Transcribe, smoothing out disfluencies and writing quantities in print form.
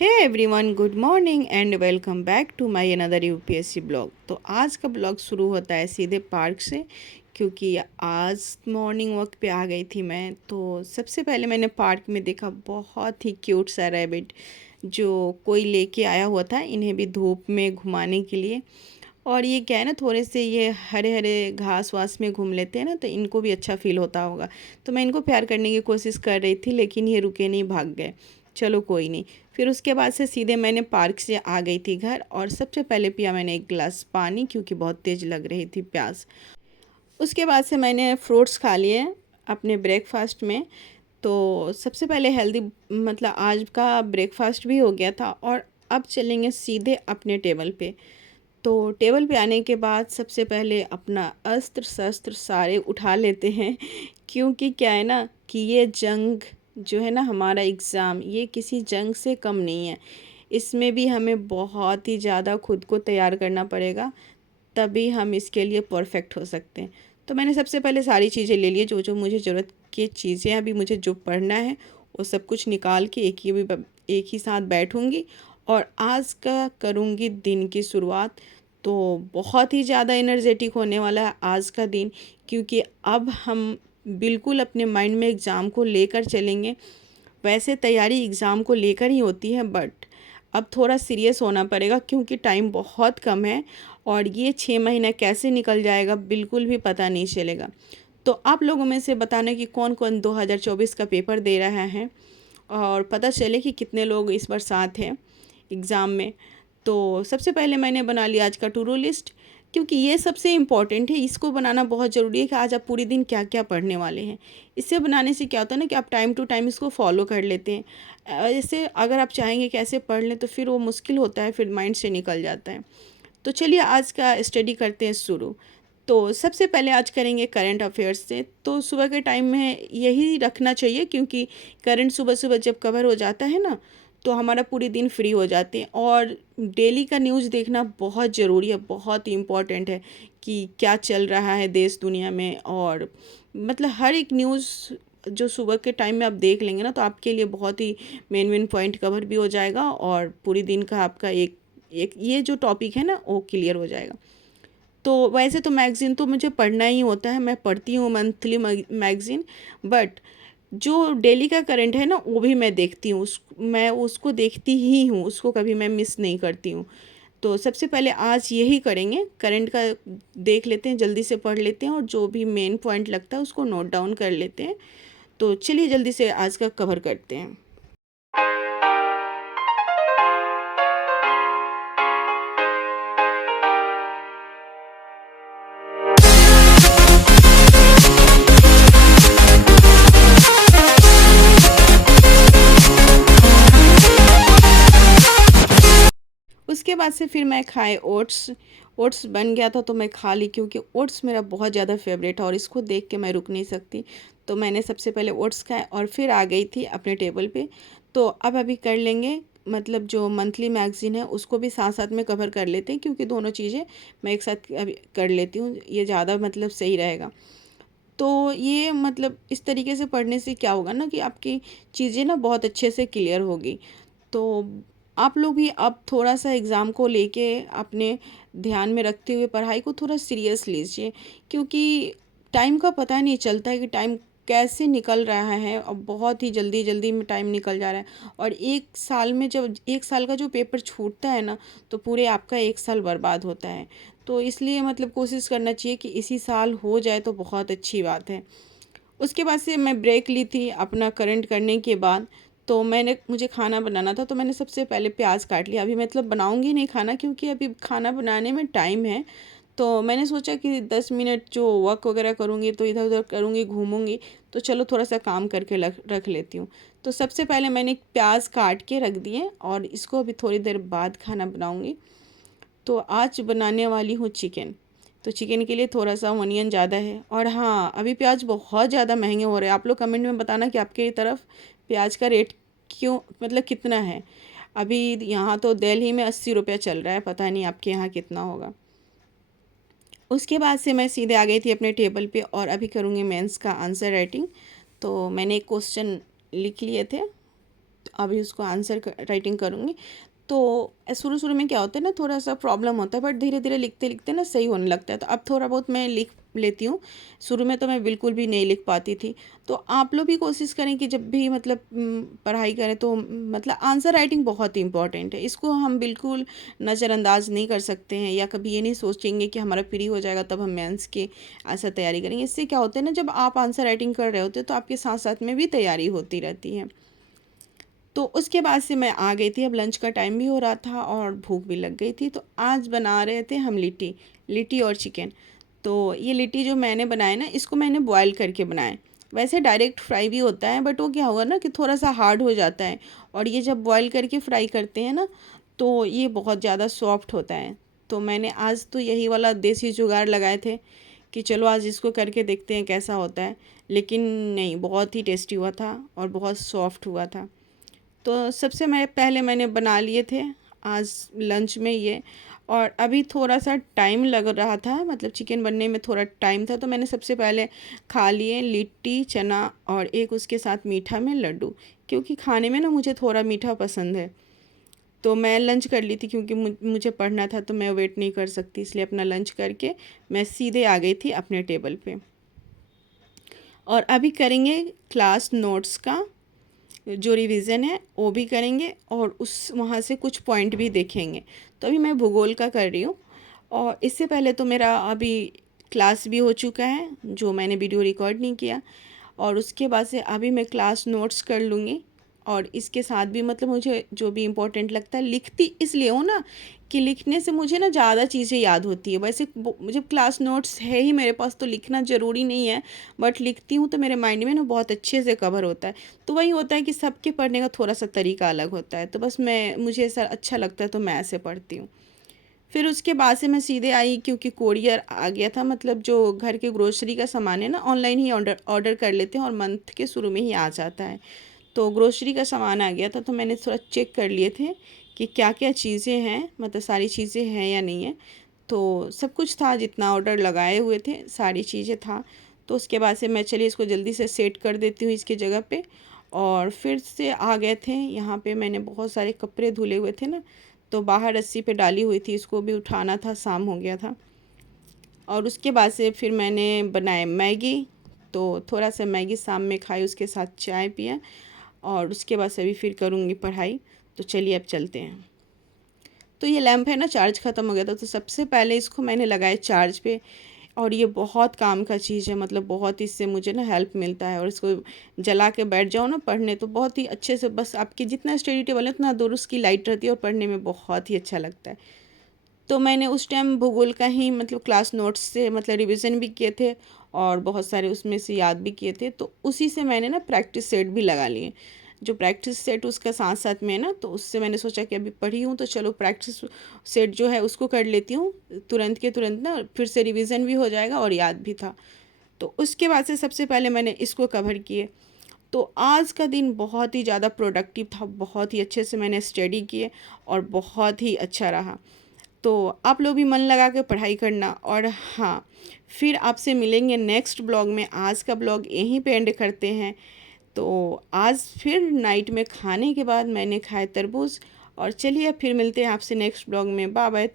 Hey everyone, good morning and welcome back to my another UPSC blog. तो आज का blog शुरू होता है सीधे पार्क से, क्योंकि आज मॉर्निंग वॉक पे आ गई थी मैं। तो सबसे पहले मैंने पार्क में देखा बहुत ही क्यूट सा रैबिट जो कोई लेके आया हुआ था इन्हें भी धूप में घुमाने के लिए। और ये क्या है ना, थोड़े से ये हरे हरे घास वास में घूम लेते हैं ना, तो इनको भी अच्छा फील होता होगा। तो मैं इनको प्यार करने की कोशिश कर रही थी, लेकिन ये रुके नहीं, भाग गए। चलो कोई नहीं। फिर उसके बाद से सीधे मैंने पार्क से आ गई थी घर, और सबसे पहले पिया मैंने एक गिलास पानी, क्योंकि बहुत तेज़ लग रही थी प्यास। उसके बाद से मैंने फ्रूट्स खा लिए अपने ब्रेकफास्ट में। तो सबसे पहले हेल्दी मतलब आज का ब्रेकफास्ट भी हो गया था, और अब चलेंगे सीधे अपने टेबल पे। तो टेबल पे आने के बाद सबसे पहले अपना अस्त्र शस्त्र सारे उठा लेते हैं, क्योंकि क्या है ना कि ये जंग जो है ना, हमारा एग्ज़ाम, ये किसी जंग से कम नहीं है। इसमें भी हमें बहुत ही ज़्यादा खुद को तैयार करना पड़ेगा, तभी हम इसके लिए परफेक्ट हो सकते हैं। तो मैंने सबसे पहले सारी चीज़ें ले ली, जो जो मुझे ज़रूरत की चीज़ें अभी मुझे जो पढ़ना है वो सब कुछ निकाल के एक ही साथ बैठूंगी, और आज का करूँगी दिन की शुरुआत। तो बहुत ही ज़्यादा एनर्जेटिक होने वाला है आज का दिन, क्योंकि अब हम बिल्कुल अपने माइंड में एग्ज़ाम को लेकर चलेंगे। वैसे तैयारी एग्ज़ाम को लेकर ही होती है, बट अब थोड़ा सीरियस होना पड़ेगा, क्योंकि टाइम बहुत कम है और ये 6 महीना कैसे निकल जाएगा बिल्कुल भी पता नहीं चलेगा। तो आप लोगों में से बताना कि कौन कौन 2024 का पेपर दे रहा है, और पता चले कि कितने लोग इस बार साथ हैं एग्ज़ाम में। तो सबसे पहले मैंने बना लिया आज का टू डू लिस्ट, क्योंकि ये सबसे इम्पॉर्टेंट है। इसको बनाना बहुत ज़रूरी है कि आज आप पूरे दिन क्या क्या पढ़ने वाले हैं। इससे बनाने से क्या होता है ना कि आप टाइम टू टाइम इसको फॉलो कर लेते हैं। ऐसे अगर आप चाहेंगे कि ऐसे पढ़ लें तो फिर वो मुश्किल होता है, फिर माइंड से निकल जाता है। तो चलिए आज का स्टडी करते हैं शुरू। तो सबसे पहले आज करेंगे करंट अफेयर्स से। तो सुबह के टाइम में यही रखना चाहिए, क्योंकि करंट सुबह सुबह जब कवर हो जाता है ना, तो हमारा पूरी दिन फ्री हो जाते हैं। और डेली का न्यूज़ देखना बहुत ज़रूरी है, बहुत इम्पॉर्टेंट है कि क्या चल रहा है देश दुनिया में। और मतलब हर एक न्यूज़ जो सुबह के टाइम में आप देख लेंगे ना, तो आपके लिए बहुत ही मेन मेन पॉइंट कवर भी हो जाएगा, और पूरी दिन का आपका एक एक ये जो टॉपिक है ना वो क्लियर हो जाएगा। तो वैसे तो मैगज़ीन तो मुझे पढ़ना ही होता है, मैं पढ़ती हूँ मंथली मैगज़ीन। बट जो डेली का करंट है ना वो भी मैं देखती हूँ, मैं उसको देखती ही हूँ, उसको कभी मैं मिस नहीं करती हूँ। तो सबसे पहले आज यही करेंगे, करंट का देख लेते हैं, जल्दी से पढ़ लेते हैं, और जो भी मेन पॉइंट लगता है उसको नोट डाउन कर लेते हैं। तो चलिए जल्दी से आज का कवर करते हैं। उसके बाद से फिर मैं खाए ओट्स। ओट्स बन गया था तो मैं खा ली, क्योंकि ओट्स मेरा बहुत ज़्यादा फेवरेट है और इसको देख के मैं रुक नहीं सकती। तो मैंने सबसे पहले ओट्स खाए और फिर आ गई थी अपने टेबल पे। तो अब अभी कर लेंगे, मतलब जो मंथली मैगज़ीन है उसको भी साथ साथ में कवर कर लेते हैं, क्योंकि दोनों चीज़ें मैं एक साथ अभी कर लेती हूँ, ये ज़्यादा मतलब सही रहेगा। तो ये मतलब इस तरीके से पढ़ने से क्या होगा ना कि आपकी चीज़ें ना बहुत अच्छे से क्लियर होगी। तो आप लोग भी अब थोड़ा सा एग्ज़ाम को लेके अपने ध्यान में रखते हुए पढ़ाई को थोड़ा सीरियस लीजिए, क्योंकि टाइम का पता नहीं चलता है कि टाइम कैसे निकल रहा है, और बहुत ही जल्दी जल्दी में टाइम निकल जा रहा है। और एक साल में जब एक साल का जो पेपर छूटता है ना, तो पूरे आपका एक साल बर्बाद होता है। तो इसलिए मतलब कोशिश करना चाहिए कि इसी साल हो जाए तो बहुत अच्छी बात है। उसके बाद से मैं ब्रेक ली थी अपना करंट करने के बाद। तो मुझे खाना बनाना था, तो मैंने सबसे पहले प्याज काट लिया। अभी मतलब बनाऊंगी नहीं खाना, क्योंकि अभी खाना बनाने में टाइम है। तो मैंने सोचा कि 10 मिनट जो वर्क वगैरह करूँगी तो इधर उधर करूँगी, घूमूंगी, तो चलो थोड़ा सा काम करके रख लेती हूँ। तो सबसे पहले मैंने प्याज काट के रख दिए, और इसको अभी थोड़ी देर बाद खाना बनाऊँगी। तो आज बनाने वाली हूँ चिकन। तो चिकन के लिए थोड़ा सा ऑनियन ज़्यादा है, और हाँ अभी प्याज बहुत ज़्यादा महंगे हो रहे हैं। आप लोग कमेंट में बताना कि आपके तरफ प्याज का रेट क्यों, मतलब कितना है। अभी यहाँ तो दिल्ली में 80 रुपये चल रहा है, पता नहीं आपके यहाँ कितना होगा। उसके बाद से मैं सीधे आ गई थी अपने टेबल पे, और अभी करूँगी मेंस का आंसर राइटिंग। तो मैंने एक क्वेश्चन लिख लिए थे, अभी उसको आंसर राइटिंग करूँगी। तो शुरू-शुरू में क्या होता है ना, थोड़ा-सा प्रॉब्लम होता है, बट धीरे-धीरे लिखते-लिखते ना सही होने लगता है। तो अब थोड़ा बहुत मैं लिख लेती हूँ। शुरू में तो मैं बिल्कुल भी नहीं लिख पाती थी। तो आप लोग भी कोशिश करें कि जब भी मतलब पढ़ाई करें तो मतलब आंसर राइटिंग बहुत ही इम्पोर्टेंट है। इसको हम बिल्कुल नज़रअंदाज नहीं कर सकते हैं, या कभी ये नहीं सोचेंगे कि हमारा फ्री हो जाएगा तब हम मेंस की ऐसा तैयारी करेंगे। इससे क्या होता है ना, जब आप आंसर राइटिंग कर रहे होते हो तो आपके साथ-साथ में भी तैयारी होती रहती है। तो उसके बाद से मैं आ गई थी। अब लंच का टाइम भी हो रहा था और भूख भी लग गई थी। तो आज बना रहे थे हम लिट्टी, लिट्टी और चिकन। तो ये लिट्टी जो मैंने बनाए ना, इसको मैंने बॉयल करके बनाए। वैसे डायरेक्ट फ्राई भी होता है, बट वो क्या हुआ ना कि थोड़ा सा हार्ड हो जाता है। और ये जब बॉयल करके फ्राई करते हैं ना, तो ये बहुत ज़्यादा सॉफ्ट होता है। तो मैंने आज तो यही वाला देसी जुगाड़ लगाए थे कि चलो आज इसको करके देखते हैं कैसा होता है। लेकिन नहीं, बहुत ही टेस्टी हुआ था और बहुत सॉफ्ट हुआ था। तो सबसे पहले मैंने बना लिए थे आज लंच में ये। और अभी थोड़ा सा टाइम लग रहा था, मतलब चिकन बनने में थोड़ा टाइम था, तो मैंने सबसे पहले खा लिए लिट्टी चना और एक उसके साथ मीठा में लड्डू, क्योंकि खाने में ना मुझे थोड़ा मीठा पसंद है। तो मैं लंच कर ली थी, क्योंकि मुझे पढ़ना था तो मैं वेट नहीं कर सकती, इसलिए अपना लंच करके मैं सीधे आ गई थी अपने टेबल पे। और अभी करेंगे क्लास नोट्स का जो रिवीजन है वो भी करेंगे, और उस वहाँ से कुछ पॉइंट भी देखेंगे। तो अभी मैं भूगोल का कर रही हूँ। और इससे पहले तो मेरा अभी क्लास भी हो चुका है, जो मैंने वीडियो रिकॉर्ड नहीं किया। और उसके बाद से अभी मैं क्लास नोट्स कर लूँगी। और इसके साथ भी मतलब मुझे जो भी इम्पोर्टेंट लगता है, लिखती इसलिए हूँ ना कि लिखने से मुझे ना ज़्यादा चीज़ें याद होती है। वैसे जब क्लास नोट्स है ही मेरे पास तो लिखना ज़रूरी नहीं है, बट लिखती हूँ तो मेरे माइंड में ना बहुत अच्छे से कवर होता है। तो वही होता है कि सबके पढ़ने का थोड़ा सा तरीका अलग होता है, तो बस मुझे ऐसा अच्छा लगता है तो मैं ऐसे पढ़ती हूँ। फिर उसके बाद से मैं सीधे आई, क्योंकि कोरियर आ गया था, मतलब जो घर के ग्रोसरी का सामान है ना, ऑनलाइन ही ऑर्डर ऑर्डर कर लेते हैं और मंथ के शुरू में ही आ जाता है। तो ग्रोसरी का सामान आ गया था, तो मैंने थोड़ा चेक कर लिए थे कि क्या क्या चीज़ें हैं, मतलब सारी चीज़ें हैं या नहीं है। तो सब कुछ था, जितना ऑर्डर लगाए हुए थे सारी चीज़ें था। तो उसके बाद से मैं चलिए इसको जल्दी से सेट कर देती हूँ इसकी जगह पे। और फिर से आ गए थे यहाँ पे, मैंने बहुत सारे कपड़े धुले हुए थे ना, तो बाहर रस्सी पे डाली हुई थी, इसको भी उठाना था, शाम हो गया था। और उसके बाद से फिर मैंने बनाए मैगी। तो थोड़ा सा मैगी शाम में खाई, उसके साथ चाय पिया। और उसके बाद से अभी फिर करूँगी पढ़ाई। तो चलिए अब चलते हैं। तो ये लैंप है ना, चार्ज ख़त्म हो गया था, तो सबसे पहले इसको मैंने लगाया चार्ज पे। और ये बहुत काम का चीज़ है, मतलब बहुत इससे मुझे ना हेल्प मिलता है। और इसको जला के बैठ जाओ ना पढ़ने, तो बहुत ही अच्छे से, बस आपकी जितना स्टडी टेबल है उतना दूर उसकी लाइट रहती है और पढ़ने में बहुत ही अच्छा लगता है। तो मैंने उस टाइम भूगोल का ही मतलब क्लास नोट्स से मतलब रिवीजन भी किए थे, और बहुत सारे उसमें से याद भी किए थे। तो उसी से मैंने ना प्रैक्टिस सेट भी लगा लिए। जो प्रैक्टिस सेट उसका साथ साथ में ना, तो उससे मैंने सोचा कि अभी पढ़ी हूँ तो चलो प्रैक्टिस सेट जो है उसको कर लेती हूँ तुरंत के तुरंत ना, फिर से रिवीजन भी हो जाएगा और याद भी था। तो उसके बाद से सबसे पहले मैंने इसको कवर किए। तो आज का दिन बहुत ही ज़्यादा प्रोडक्टिव था, बहुत ही अच्छे से मैंने स्टडी किए और बहुत ही अच्छा रहा। तो आप लोग भी मन लगा के पढ़ाई करना। और हाँ, फिर आपसे मिलेंगे नेक्स्ट ब्लॉग में। आज का ब्लॉग यहीं पे एंड करते हैं। तो आज फिर नाइट में खाने के बाद मैंने खाए तरबूज। और चलिए अब फिर मिलते हैं आपसे नेक्स्ट ब्लॉग में। Bye bye.